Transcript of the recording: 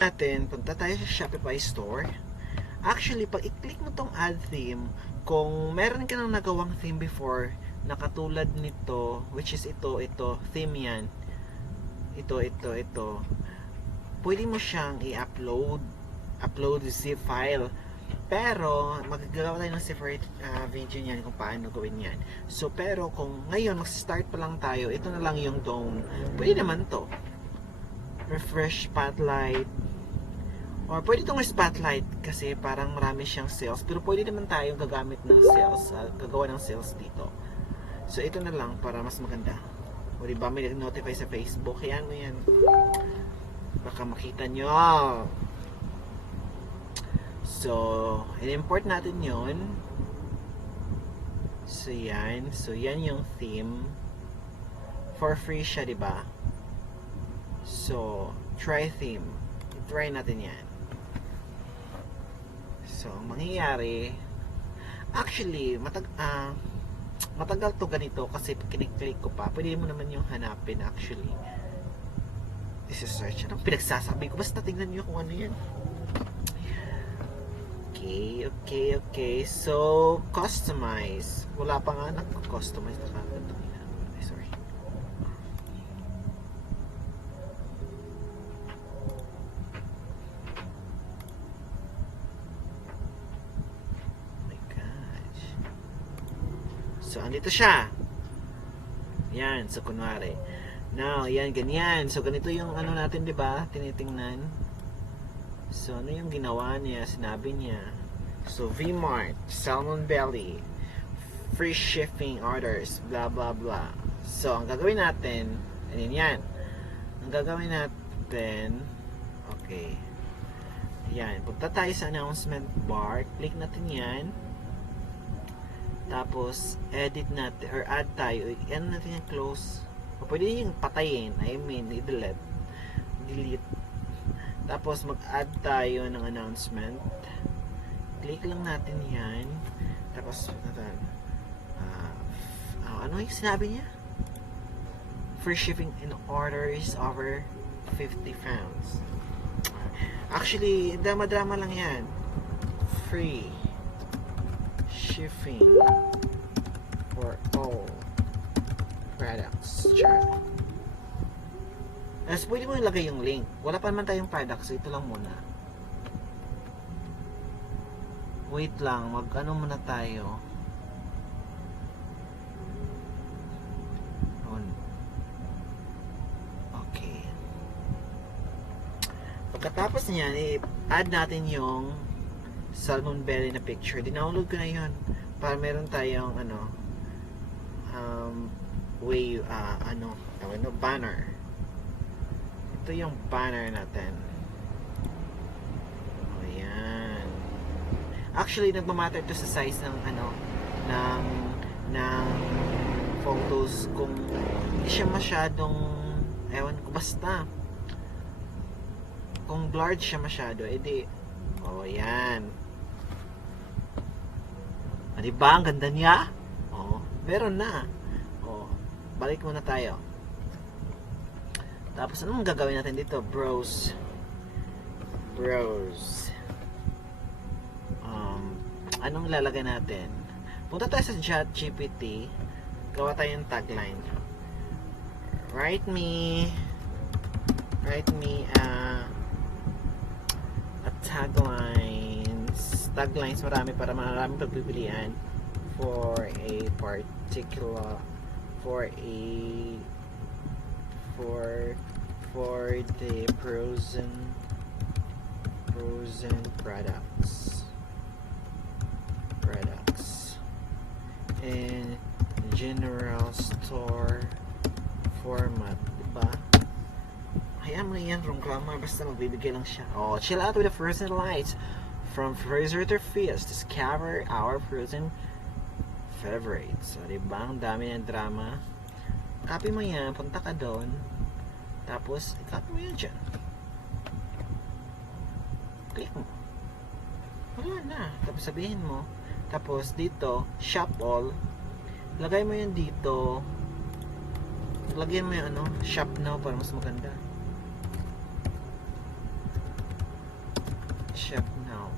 natin, punta tayo sa Shopify store. Actually, pag i-click mo tong add theme, kung meron ka nang nagawang theme before na katulad nito, which is ito, theme yan. Ito. Pwede mo siyang i-upload, upload zip file. Pero, magagawa tayo ng separate video niyan kung paano gawin yan. So, pero kung ngayon, mag-start pa lang tayo, ito na lang yung dome. Pwede naman to. Refresh spotlight. Or pwede itong spotlight kasi parang marami siyang cells. Pero pwede naman tayong gagamit ng cells, gagawa ng cells dito. So, ito na lang para mas maganda. O diba, may notify sa Facebook. Yan mo yan. Baka makita nyo. So, in-import natin yon. So, yan. So, yan yung theme. For free siya, diba? So, try theme. I-try natin yan. So, ang mangyayari, actually, matagal to ganito kasi pag kiniklik ko pa, pwede mo naman yung hanapin actually. This is search. Anong pinagsasabi ko? Basta tingnan nyo kung ano yan. Okay. So, customize. Wala pa nga nag-customize. Sorry. So, andito siya. Yan. So, kunwari. Now, yan, ganyan. So, ganito yung ano natin, di ba? Tinitingnan. So, ano yung ginawa niya? Sinabi niya. So, Vmart, Salmon Belly, free shipping orders, blah, blah, blah. So, ang gagawin natin, yan. Ang gagawin natin, okay. Yan. Punta tayo sa announcement bar. Click natin yan. Tapos, edit natin, or add tayo. Ano natin yung close. O pwede yung patayin. I mean, i-delete. Delete. Tapos, mag-add tayo ng announcement. Click lang natin yan. Tapos, ano yung sinabi niya? Free shipping in orders over 50 pounds. Actually, drama-drama lang yan. Free shipping for all products. Chart. As pwede mo ilagay yung link. Wala pa naman tayong products. Ito lang muna. Wait lang. Mag-ano muna tayo. Okay. Pagkatapos niyan, i-add natin yung Salmon Belly na picture. Dinownload ko na yun. Para meron tayong banner. Ito yung banner natin. O yan. Actually, nagmamatter to sa size ng ng photos. Kung hindi siya masyadong, ewan ko, basta kung blurred siya masyado, edi yan. Diba? Ang ganda niya? Meron na. Balik muna tayo. Tapos, anong gagawin natin dito? Browse. Anong lalagay natin? Punta tayo sa ChatGPT. Gawa tayo ng tagline. Write me a taglines marami para maraming pagpipilian for the frozen products in general store format, diba? Hayaan mo yan from grammar, basta magbibigay lang siya. Chill out with the frozen lights from freezer to feast. Discover our frozen favorites. So, diba? Ang dami ng drama. Copy mo yan, punta ka doon. Tapos, i-copy mo yan dyan. Click mo. Wala na. Tapos sabihin mo. Tapos, dito, shop all. Lagay mo yan dito. Lagyan mo yung shop now para mas maganda. chef now.